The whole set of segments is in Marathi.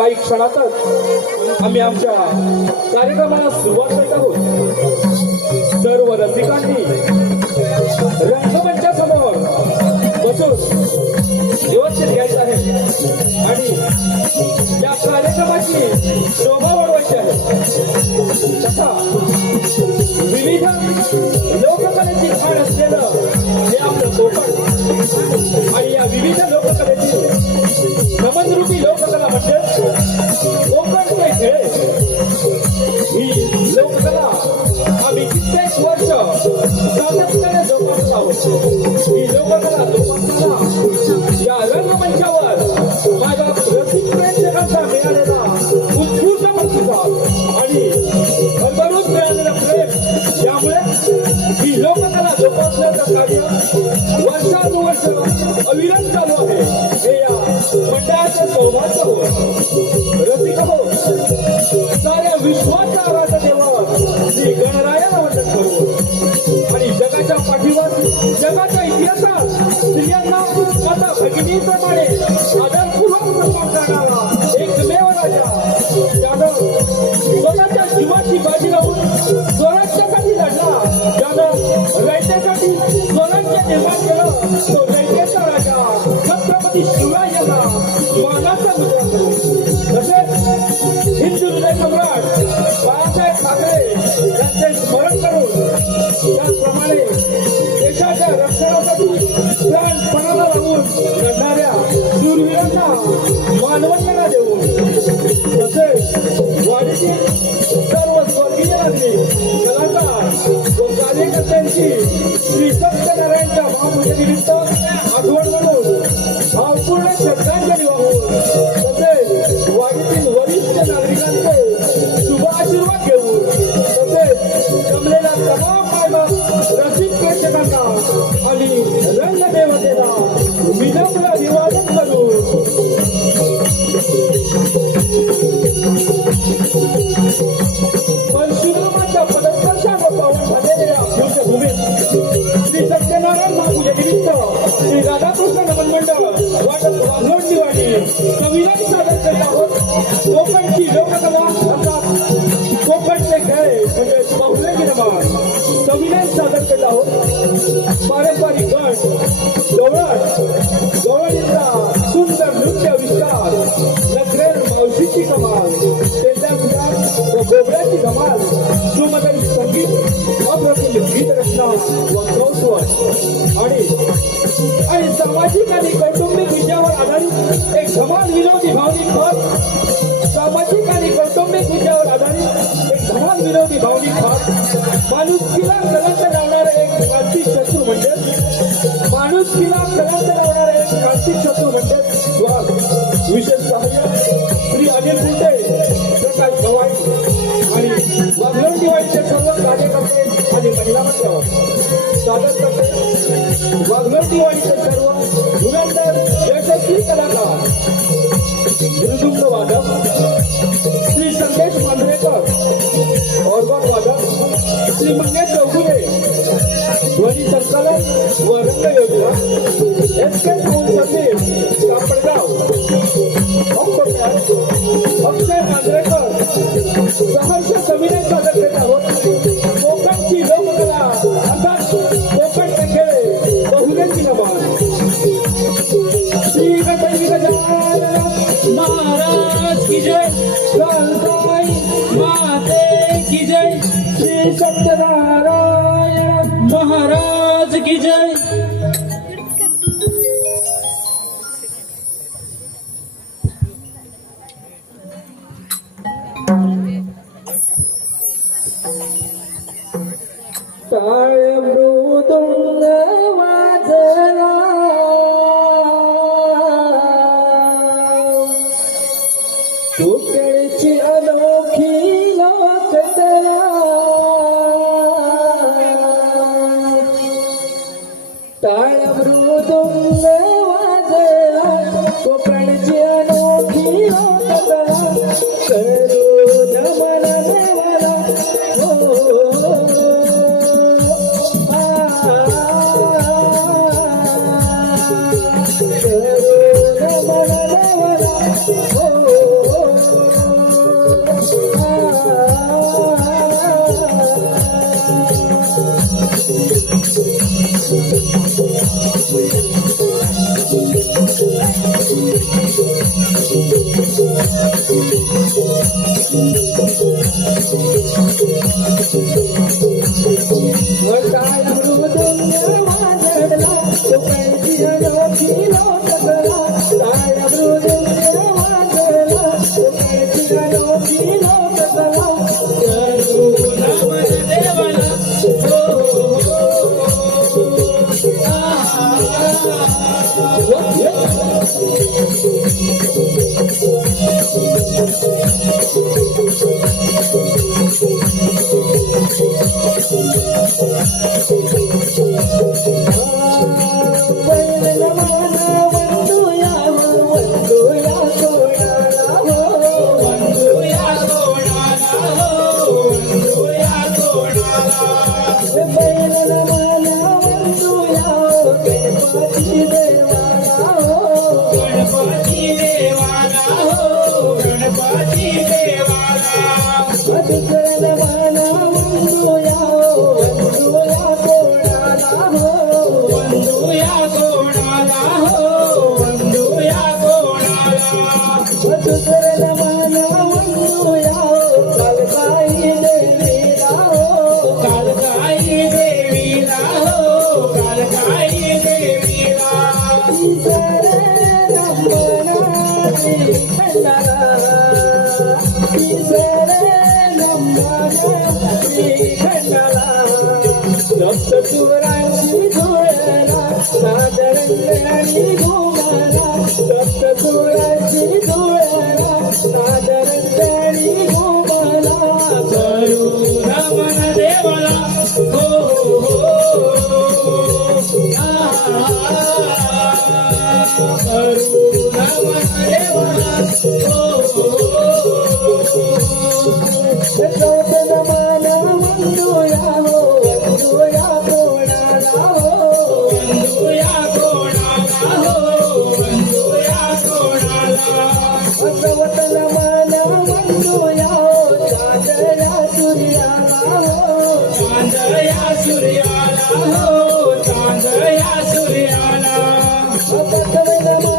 काही क्षणातच आम्ही आमच्या कार्यक्रमाला सुरुवात करीत आहोत. सर्व रसिकांनी रंगमंचासमोर बसून लक्षात घ्यायचं आहे. आणि या कार्यक्रमाची शोभा वाढवायची आहे. तथा विविध लोककलेची खाण असलेलं हे आपलं कोकण आणि या विविध लोककलेची नमनरूपी लोककला म्हणजे कोकणचे खेळ. ही लोककला आम्ही कित्येक वर्ष सातत्याने जोपासत आहोत. ही लोककला जोपासताना વીજળી પ્રમાણે Espírito सामाजिक आणि कौटुंबिक विषयावर आधारित एक समाज विरोधी भावनिक पद सामाजिक आणि कौटुंबिक विषयावर आधारित एक धमाल विनोदी भावनिक पद माणुसकीला कलंक लावणारा एक क्रांतिक शत्रू म्हणजे माणुसकीला कलंक लावणारा एक क्रांतिक शत्रू म्हणजे विशेष सहाय्य श्री अनिल कुटे प्रकाश गवाई आणि वाघलंडीवाईचे सर्व कार्यकर्ते आणि महिला मंडळ. सादर करते. वाघलंडीवाई शास्त्रीय कलाकार मृदुंग वादक श्री संदेश मांडवेकर श्री मंगेश चौगुले ध्वनी संचालक sua सप्तुरांची डोळ्याला सादर घोमाला सप्तुरांची डोळ्या de la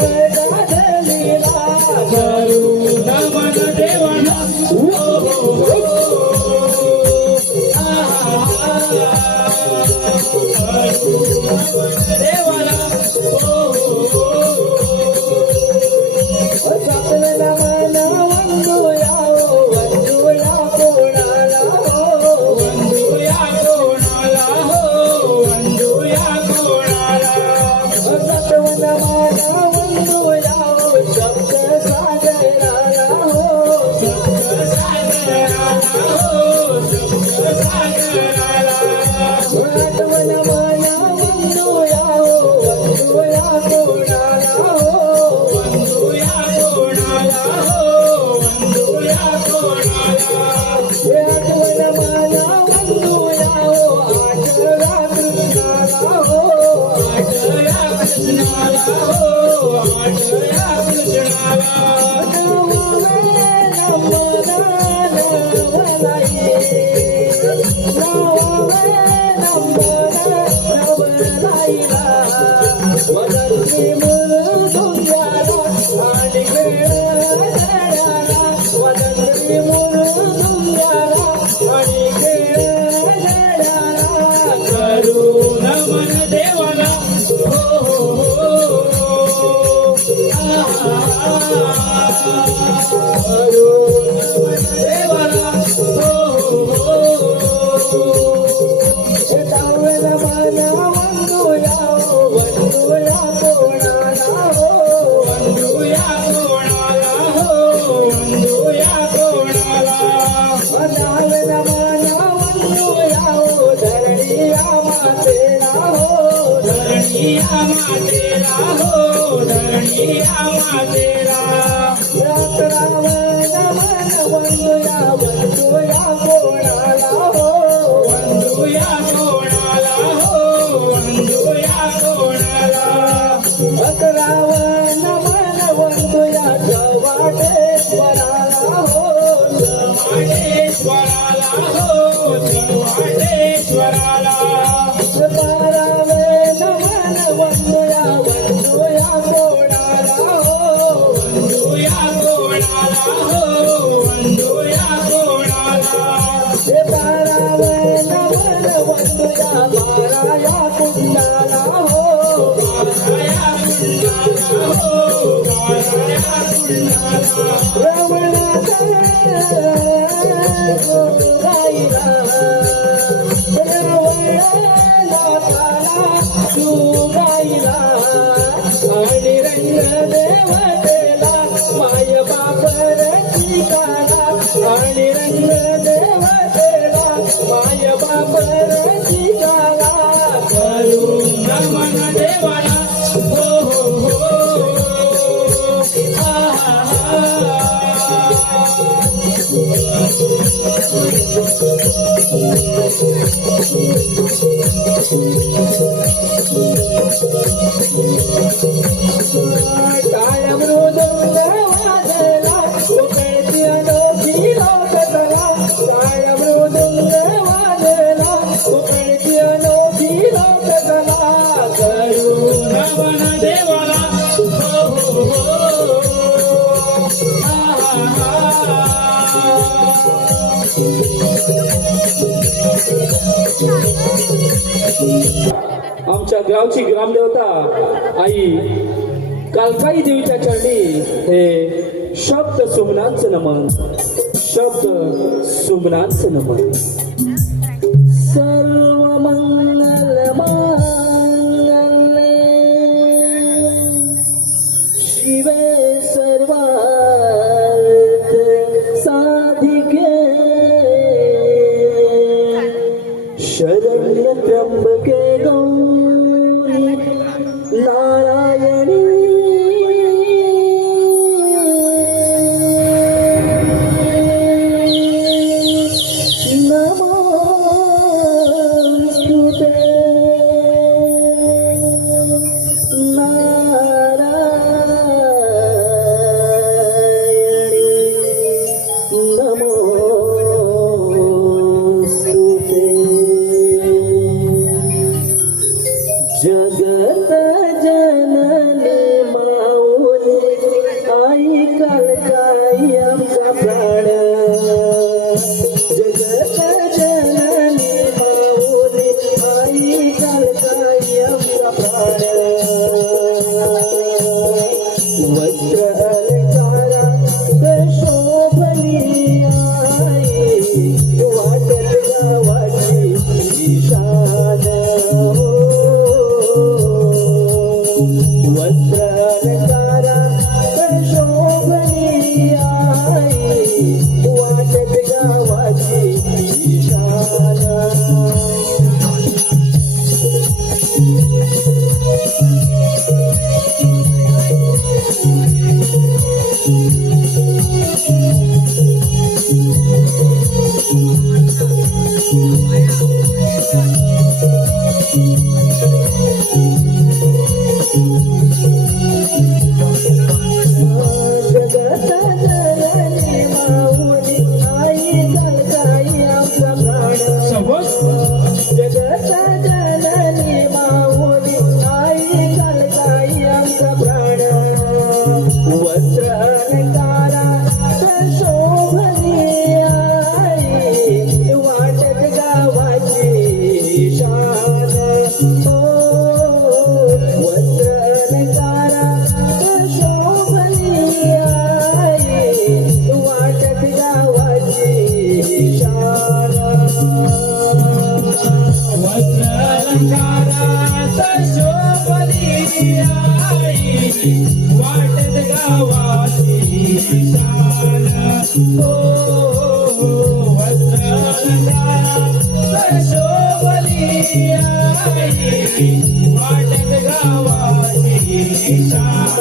yeah. Ram Ram Ram Ram Ram Rama Thank you. कालकाई देवीच्या चरणी हे शब्द सुमनांचं नमन. शब्द सुमनांचं नमन.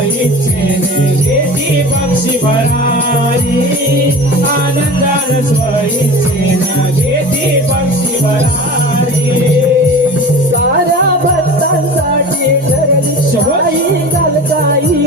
इच्छेने घेती पक्षी भरारी. आनंदान स्वइच्छेने घेती पक्षी भरारी. साऱ्या भक्तांसाठी जर शिवाई घालताई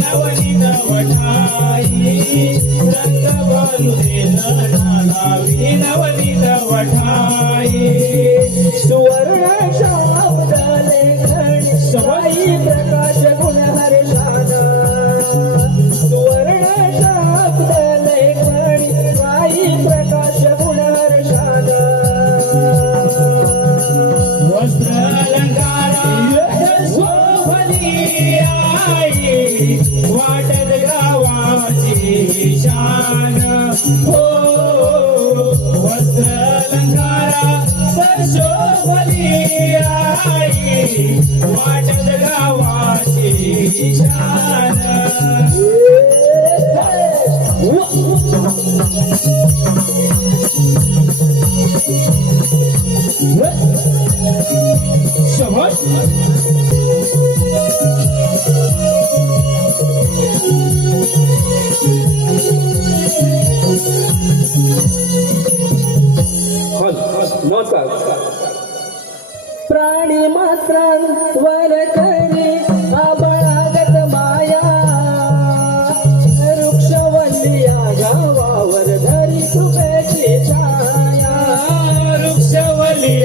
नवनीत वठाई रंग बालू दे लढा लावी वठाई. आई वाटत गावाची शान नमस्कार. प्राणी मात्रांवर करी आबळागत माया. वृक्षवल्ली या गावावर धरी शुभेची छाया. वृक्षवल्ली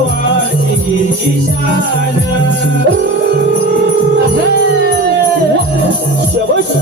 वाटत गावाची शान शबश